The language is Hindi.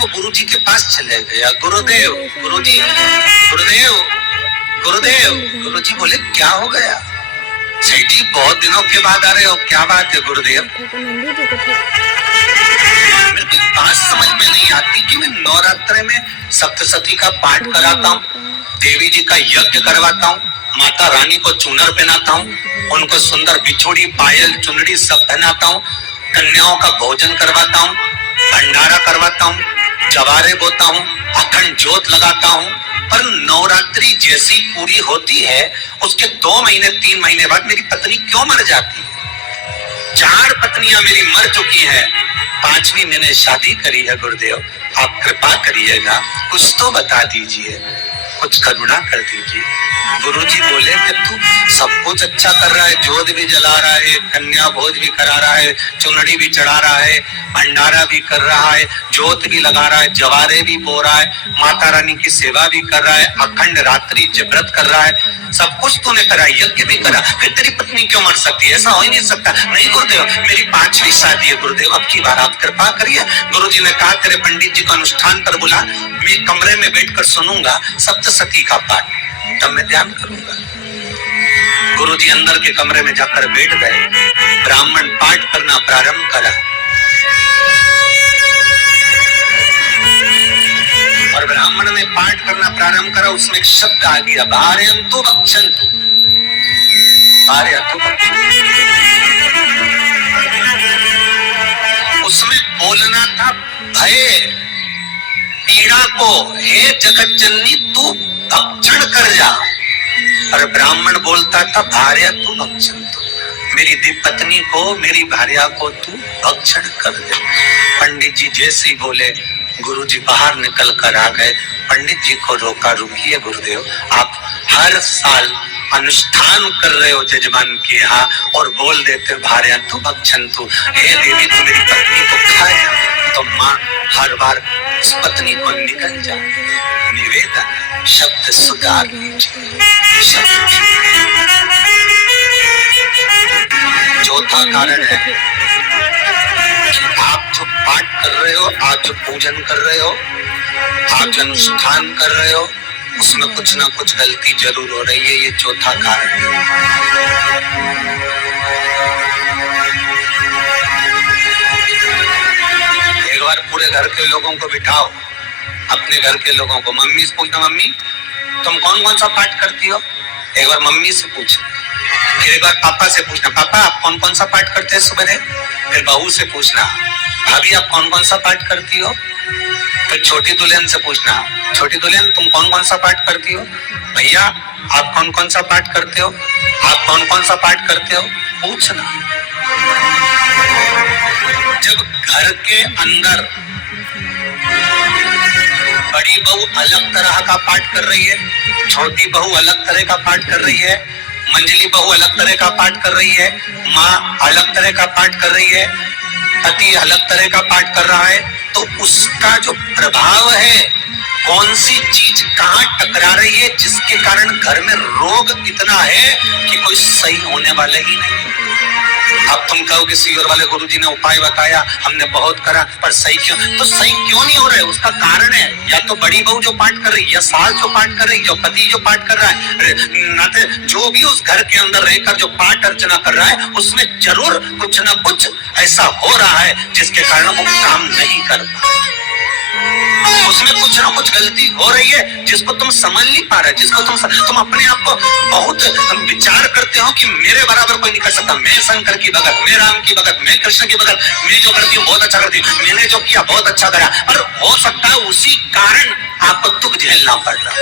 वो गुरु जी के पास चले गया। गुरुदेव, गुरु जी, गुरुदेव, गुरुदेव। गुरु जी बोले क्या हो गया सेठ जी, बहुत दिनों के बाद आ रहे हो, क्या बात है गुरुदेव? मेरे को बात समझ में नहीं आती कि मैं नवरात्रे में सप्तशती का पाठ कराता हूँ, देवी जी का यज्ञ करवाता हूँ, माता रानी को चूनर पहनाता हूँ, उनको सुंदर बिछोड़ी, पायल, चुनरी सब पहनाता हूँ, कन्याओं का भोजन करवाता हूँ, भंडारा करवाता हूँ, जवारे बोता हूँ, अखंड ज्योत लगाता हूँ, पर नवरात्रि जैसी पूरी होती है उसके 2 महीने 3 महीने बाद मेरी पत्नी क्यों मर जाती है? 4 पत्नियां मेरी मर चुकी है, 5वीं मैंने शादी करी है। गुरुदेव आप कृपा करिएगा, कुछ तो बता दीजिए, कुछ करुणा कर दीजिए। गुरुजी बोले कि तू सब कुछ अच्छा कर रहा है, जोत भी जला रहा है, कन्या भोज भी करा रहा है, चुनरी भी चढ़ा रहा है, भंडारा भी कर रहा है, जोत भी लगा रहा है, जवारे भी बो रहा है, माता रानी की सेवा भी कर रहा है, अखंड रात्रि व्रत कर रहा है, सब कुछ तूने करा, यज्ञ भी करा, फिर तेरी पत्नी क्यों मर सकती है? ऐसा हो ही नहीं सकता। नहीं गुरुदेव, मेरी 5वीं शादी है गुरुदेव, अब की बार आप कृपा करिए। गुरुजी ने कहा तेरे पंडित जी को अनुष्ठान पर बुला, मैं कमरे में बैठकर सुनूंगा सप्तशती का पाठ, तब मैं ध्यान करूंगा। गुरुजी अंदर के कमरे में जाकर बैठ गए, ब्राह्मण पाठ करना प्रारंभ करा और ब्राह्मण ने पाठ करना प्रारंभ करा। उसमें एक शब्द आ गया, भार्यन्तु भक्षन्तु, भार्यन्तु भक्षन्तु। उसमें बोलना था भय पीड़ा को, हे जगत जननी तू भक्षण कर जा, और ब्राह्मण बोलता था भार्यन्तु भक्षन्तु, मेरी पत्नी को, मेरी भार्या को तू भक्षण कर दे। पंडित जी जैसे ही बोले गुरुजी बाहर निकल कर आ गए। पंडित जी को रोका, रुकिए गुरुदेव, आप हर साल अनुष्ठान कर रहे हो जजमान के यहाँ और बोल देते भार्यन्तु भक्षन्तु, हे देवी तू मेरी पत्नी को खाए, तो माँ हर बार उस पत्नी को निकल जा। निवेदन शब्द सुधार चौथा कारण है कि आप जो पाठ कर रहे हो, आप जो पूजन कर रहे हो, आप जो अनुष्ठान कर रहे हो, उसमें कुछ ना कुछ गलती जरूर हो रही है। ये चौथा कारण है। एक बार पूरे घर के लोगों को बिठाओ, अपने घर के लोगों को, मम्मी से पूछना मम्मी तुम कौन कौन सा पाठ करती हो? एक बार मम्मी से पूछ, फिर एक बार पापा से पूछना पापा आप कौन कौन सा पाठ करते हैं सुबह? फिर बहू से पूछना भाभी आप कौन कौन सा पाठ करती हो? फिर छोटी दुल्हन से पूछना छोटी दुल्हन तुम कौन कौन सा पाठ करती हो? भैया आप कौन कौन सा पाठ करते हो? आप कौन कौन सा पाठ करते हो? पूछना। जब घर के अंदर बड़ी बहू अलग तरह का पाठ कर रही है, छोटी बहू अलग तरह का पाठ कर रही है, मंजली बहू अलग तरह का पाठ कर रही है, माँ अलग तरह का पाठ कर रही है, पति अलग तरह का पाठ कर रहा है, तो उसका जो प्रभाव है, कौन सी चीज कहाँ टकरा रही है, जिसके कारण घर में रोग इतना है कि कोई सही होने वाला ही नहीं। अब तुम कहोगे सीवर वाले गुरुजी ने उपाय बताया, हमने बहुत करा, पर सही क्यों? तो सही क्यों नहीं हो रहा है? उसका कारण है या तो बड़ी बहू जो पाठ कर रही है, या सास जो पाठ कर रही है, या पति जो पाठ कर रहा है, जो भी उस घर के अंदर रहकर जो पाठ अर्चना कर रहा है, उसमें जरूर कुछ ना कुछ ऐसा हो रहा है जिसके कारण वो काम नहीं कर पा, उसमें कुछ ना कुछ गलती हो रही है जिसको तुम समझ नहीं पा रहे, जिसको तुम अपने आप को बहुत विचार करते हो कि मेरे बराबर कोई नहीं कर सकता, मैं शंकर की भगत, मैं राम की भगत, मैं कृष्ण की भगत, मैं जो करती हूँ बहुत अच्छा करती हूँ, मैंने जो किया बहुत अच्छा करा, पर हो सकता है उसी कारण आपको दुख झेलना पड़ रहा है।